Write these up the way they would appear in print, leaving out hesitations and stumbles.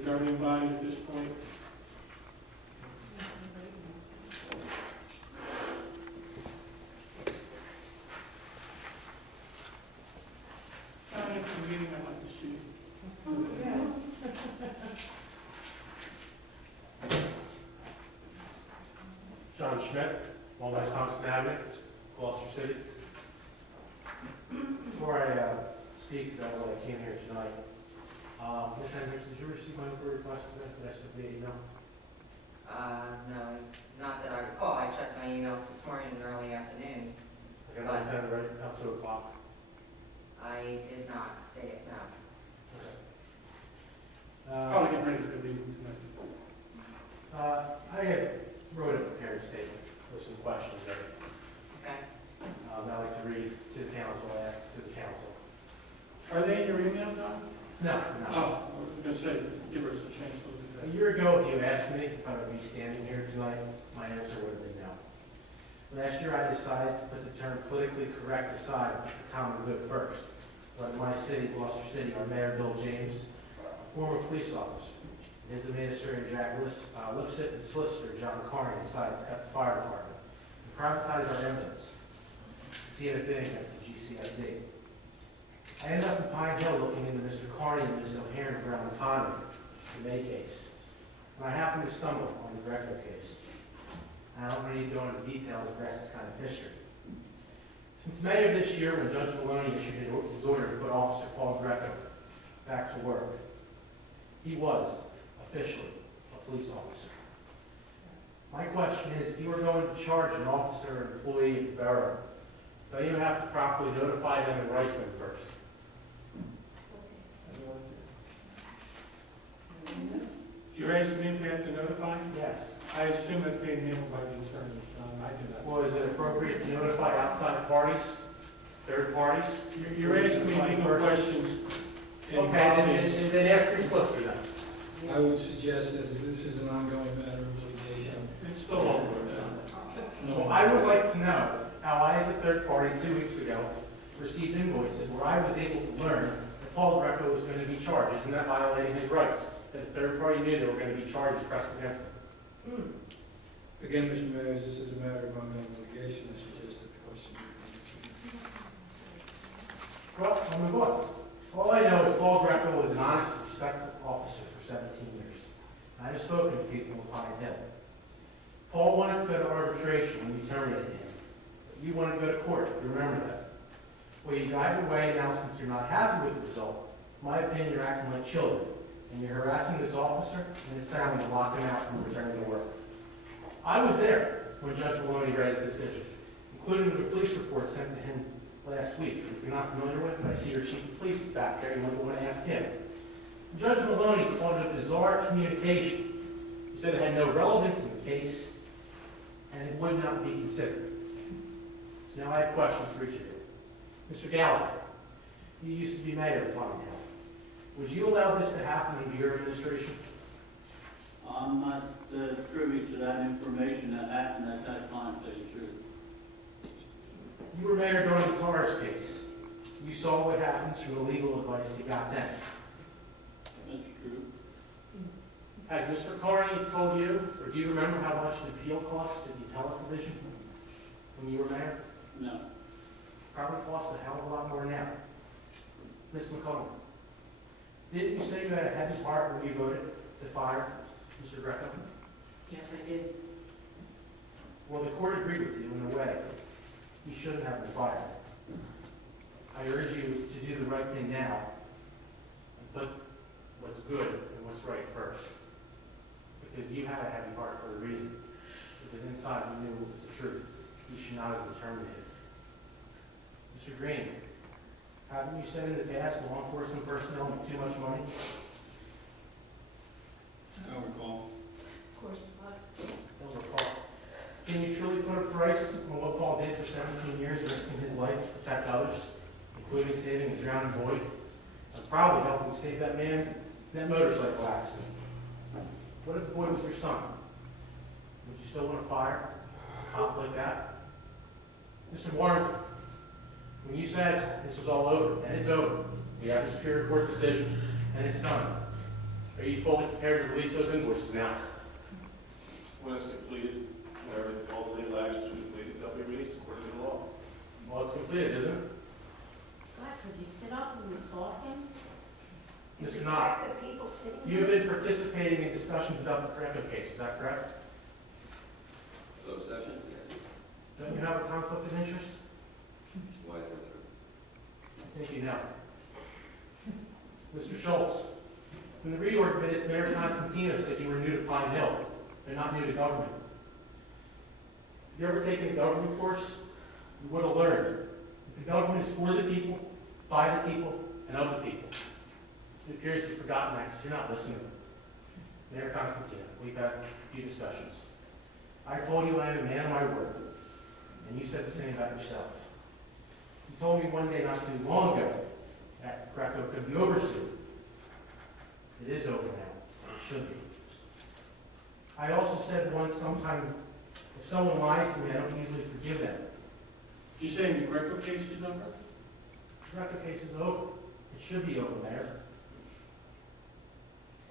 the governing body at this point? It's a meeting I'd like to see. John Schmidt, 1 West Thompson Avenue, Gloucester City. Before I speak about what I came here tonight, Ms. Hendricks, did you receive my inquiry request today? Did I submit an email? No, not that I recall. I checked my emails this morning in the early afternoon. I got it sent right up 2 o'clock. I did not say it, no. Probably get ready for the meeting tonight. I wrote a prepared statement with some questions that Okay. I'd like to read to the council, ask to the council. Are they in your email, Don? No, no. Oh, I was going to say, give us a chance to look A at that. year ago, if you asked me if I would be standing here tonight, my answer would have been no. Last year, I decided to put the term politically correct aside and put the common good first. But in my city, Gloucester City, our mayor, Bill James, a former police officer, and his administrator, Jack Lipset, and solicitor, John Carney, decided to cut the fire department and privatize our ambulance. See anything against the GCSD. I ended up in Pine Hill looking into Mr. Carney and Ms. O'Haron around the economy, the May case. And I happened to stumble on the Grieco case. I don't need to go into details of the rest of this kind of history. Since May of this year, when Judge Maloney issued his order to put Officer Paul Grieco back to work, he was officially a police officer. My question is, if you were going to charge an officer or employee of the borough, don't you have to properly notify them and rice them first? You're asking me if we have to notify? Yes. I assume that's being handled by the attorney, John. I do not. Well, is it appropriate to notify outside parties, third parties? You're asking me legal questions. Okay, then ask your solicitor then. I would suggest that this is an ongoing matter of litigation. It's still over, John. Well, I would like to know how I, as a third party, 2 weeks ago, received invoices where I was able to learn that Paul Grieco was going to be charged. Isn't that violating his rights? That the third party knew there were going to be charges pressed against him. Again, Mr. Mayor, this is a matter of ongoing litigation. I suggest that the question Well, I'll move on. All I know is Paul Grieco was an honest, respectful officer for 17 years. I have spoken to people of Pine Hill. Paul wanted to go to arbitration when you terminated him. But you wanted to go to court. You remember that. Well, you got your way now since you're not happy with the result. In my opinion, you're acting like children. And you're harassing this officer and his family to lock him out from returning to work. I was there when Judge Maloney read his decision, including the police report sent to him last week. If you're not familiar with it, I see your chief of police is back there. You might want to ask him. Judge Maloney called it a bizarre communication. He said it had no relevance in the case and it would not be considered. So now I have questions for each of you. Mr. Gallagher, you used to be mayor of Pine Hill. Would you allow this to happen under your administration? I'm not privy to that information that happened at that time, to tell you the truth. You were mayor during the Torres case. You saw what happens from the legal advice you got then. That's true. Has Mr. Carney told you, or do you remember how much the appeal cost to the appellate division when you were mayor? No. Probably costs a hell of a lot more now. Ms. McCollum, didn't you say you had a heavy heart when you voted to fire Mr. Grieco? Yes, I did. Well, the court agreed with you in a way. You shouldn't have been fired. I urge you to do the right thing now and put what's good and what's right first. Because you had a heavy heart for a reason. Because inside you knew it was the truth. You should not have been terminated. Mr. Green, haven't you said in the past law enforcement personnel make too much money? I don't recall. Of course not. Don't recall. Can you truly put a price on what Paul did for 17 years, risking his life to protect others, including saving a drowning boy, and probably helping save that man in that motorcycle accident? What if the boy was your son? Would you still want to fire a cop like that? Mr. Warrington, when you said this was all over, and it's over, we have the Superior Court decision, and it's done. Are you fully prepared to release those invoices now? When it's completed, when everything, all the legal actions are completed, they'll be released according to the law. Well, it's completed, isn't it? God, could you sit up when you're talking? Mr. Knott, Respect the people sitting you've there? been participating in discussions about the Grieco case, is that correct? Closed session, yes. Don't you have a conflict of interest? Why is that, sir? I think you know. Mr. Schultz, in the reorg minutes, Mayor Constantino said you were new to Pine Hill. They're not new to government. If you ever taken a government course, you would have learned that the government is for the people, by the people, and of the people. It appears you've forgotten that because you're not listening. Mayor Constantino, we've had a few discussions. I told you I am a man of my word, and you said the same about yourself. You told me one day not too long ago that Grieco could be over soon. It is over now. It should be. I also said once sometime, if someone lies to me, I don't usually forgive them. You saying the Greco case is over? The Grieco case is over. It should be over, Mayor.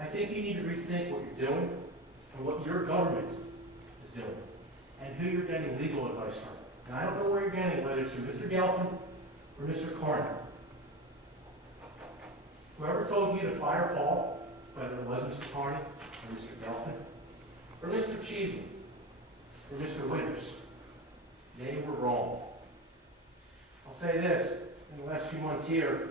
I think you need to rethink what you're doing and what your government is doing and who you're getting legal advice from. And I don't know where you're getting it, whether it's from Mr. Gelfin or Mr. Carney. Whoever told you to fire Paul, whether it was Mr. Carney or Mr. Gelfin or Mr. Cheesley or Mr. Winters, they were wrong. I'll say this, in the last few months here,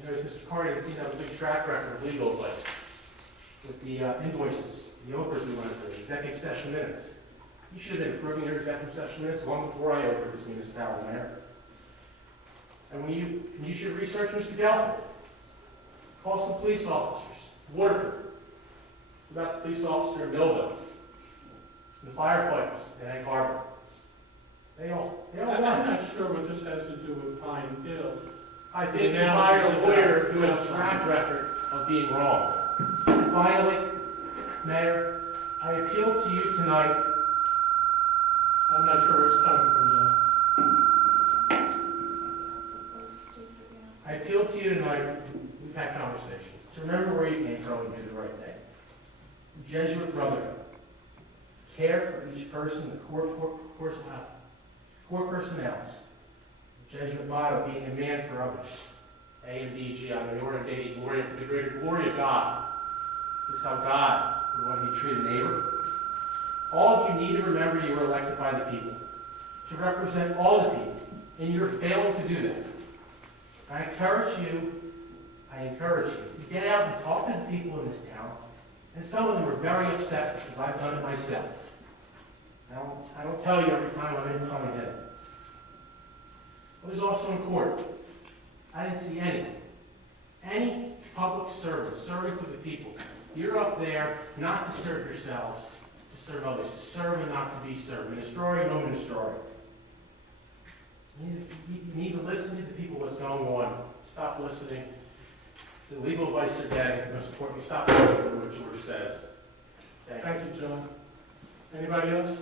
I noticed Mr. Carney has seen a big track record of legal advice with the invoices, the Oprahs we went through, executive session minutes. You should have been approving your executive session minutes long before I opened this municipality, Mayor. And you should research Mr. Gelfin. Call some police officers, Waterford, about the police officer in Millville, the firefighters in Egg Harbor. They all I'm want not sure what this has to do with Pine Hill. I think you hire a lawyer who has a track record of being wrong. And finally, Mayor, I appeal to you tonight. I'm not sure where it's coming from, I appeal to you tonight. We've had conversations. To remember where you came from and do the right thing. Jesuit brotherhood. Care for each person, the core personnels. Jesuit motto, being a man for others. A and B, G, I'm in order of daily glory and for the greater glory of God. This is how God would want you to treat a neighbor. All of you need to remember you were elected by the people to represent all the people, and you're failing to do that. I encourage you to get out and talk to the people in this town, and some of them are very upset because I've done it myself. I don't tell you every time I'm in Pine Hill. I was also in court. I didn't see any public servants of the people. You're up there not to serve yourselves, to serve others, to serve and not to be served. Ministerial, no ministerial. You need to listen to the people what's going on. Stop listening to the legal advice they're getting. Most importantly, stop listening to what George says. yeah. Thank you, John. Anybody else?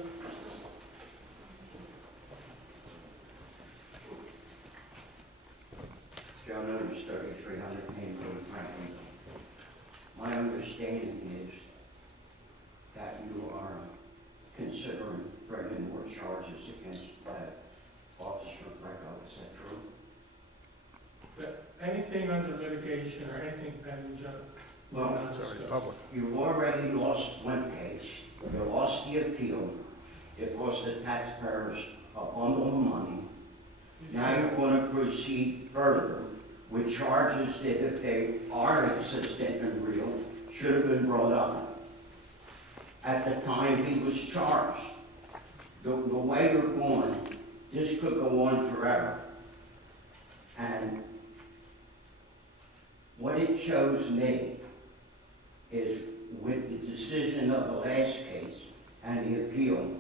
John Otis, 3300 Main Road, Franklin. My understanding is that you are considering bringing more charges against Officer Grieco. Is that true? Anything under litigation or anything pending, John? Well, Not discussed. you already lost one case. You lost the appeal. It cost the taxpayers a bundle of money. Now you're going to proceed further with charges that, if they are existent and real, should have been brought up at the time he was charged. The way you're going, this could go on forever. And what it shows me is, with the decision of the last case and the appeal,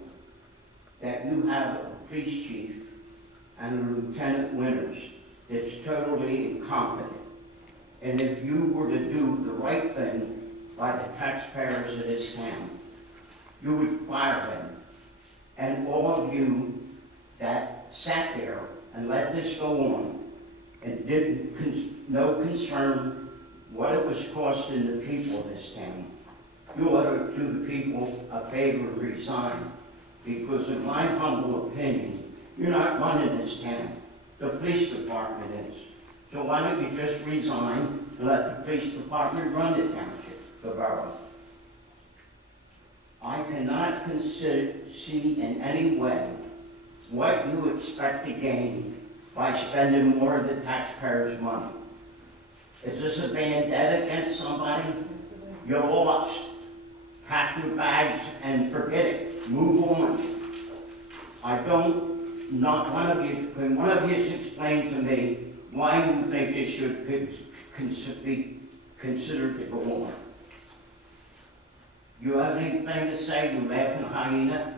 that you have a police chief and a Lieutenant Winters that's totally incompetent. And if you were to do the right thing by the taxpayers of this town, you would fire them. And all of you that sat there and let this go on and didn't, no concern what it was costing the people of this town. You ought to do the people a favor and resign, because in my humble opinion, you're not running this town. The police department is. So why don't you just resign and let the police department run the township, the borough? I cannot see in any way what you expect to gain by spending more of the taxpayers' money. Is this a vendetta against somebody? You're lost. Pack your bags and forget it. Move on. Not one of you, when one of you explain to me why you think it should be considered to go on. You have anything to say, you laughing hyena?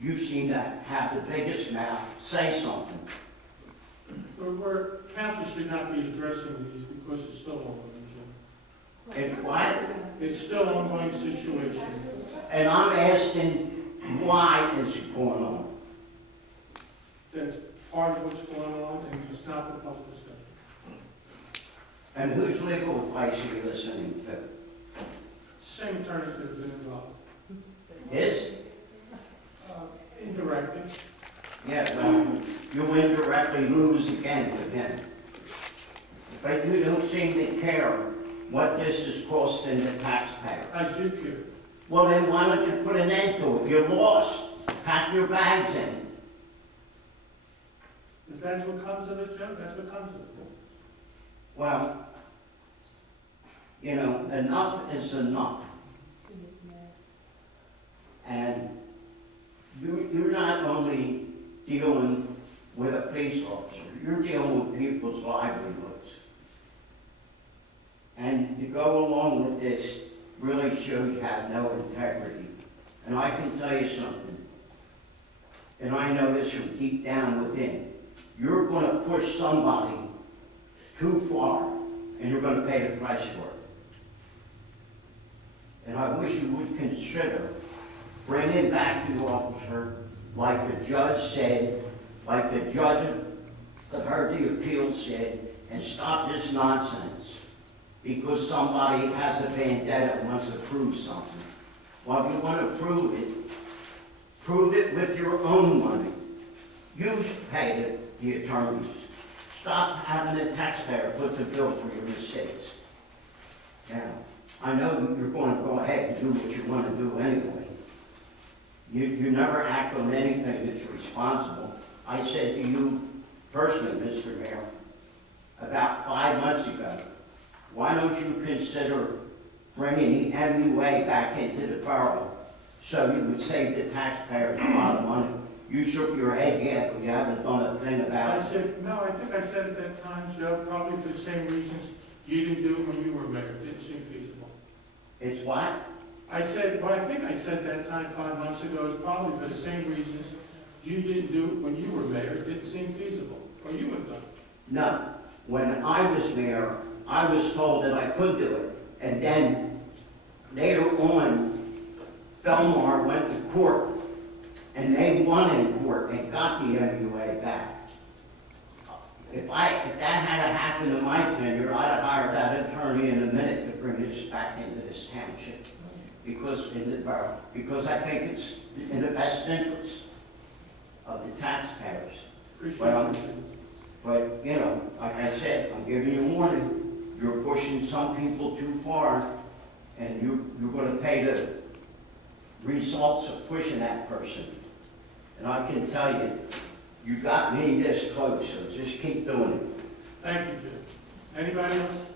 You seem to have the biggest mouth. Say something. Council should not be addressing these because it's still ongoing, Jim. If what? It's still an ongoing situation. And I'm asking, why is it going on? That's part of what's going on, and it's not for public discussion. And whose legal advice are you listening to? Same attorneys that have been involved. His? Indirectly. Yeah, well, you indirectly lose again with him. But you don't seem to care what this is costing the taxpayer. I do care. Well, then why don't you put an end to it? You're lost. Pack your bags in. If that's what comes of it, Joe, that's what comes of it. Well, you know, enough is enough. And you're not only dealing with a police officer, you're dealing with people's livelihoods. And to go along with this really shows you have no integrity. And I can tell you something, and I know this from deep down within. You're going to push somebody too far, and you're going to pay the price for it. And I wish you would consider bringing back the officer, like the judge said, like the judge that heard the appeal said, and stop this nonsense. Because somebody has a vendetta and wants to prove something. Well, if you want to prove it with your own money. You pay the attorneys. Stop having the taxpayer foot the bill for your mistakes. Now, I know you're going to go ahead and do what you want to do anyway. You never act on anything that's responsible. I said to you personally, Mr. Mayor, about 5 months ago, why don't you consider bringing the MUA back into the borough so you would save the taxpayers a lot of money? You shook your head, yeah, but you haven't done a thing about I it. said, no, I think I said at that time, Joe, probably for the same reasons you didn't do it when you were mayor. It didn't seem feasible. It's what? I said, what I think I said that time 5 months ago is probably for the same reasons you didn't do it when you were mayor. It didn't seem feasible, or you would have done it. No. When I was mayor, I was told that I could do it. And then later on, Belmar went to court, and they won in court and got the MUA back. If that had happened in my tenure, I'd have hired that attorney in a minute to bring this back into this township. Because I think it's in the best interest of the taxpayers. Appreciate Well, it. But, you know, like I said, I'm giving you a warning. You're pushing some people too far, and you're going to pay the results of pushing that person. And I can tell you, you got me this close, so just keep doing it. Thank you, Jim. Anybody else?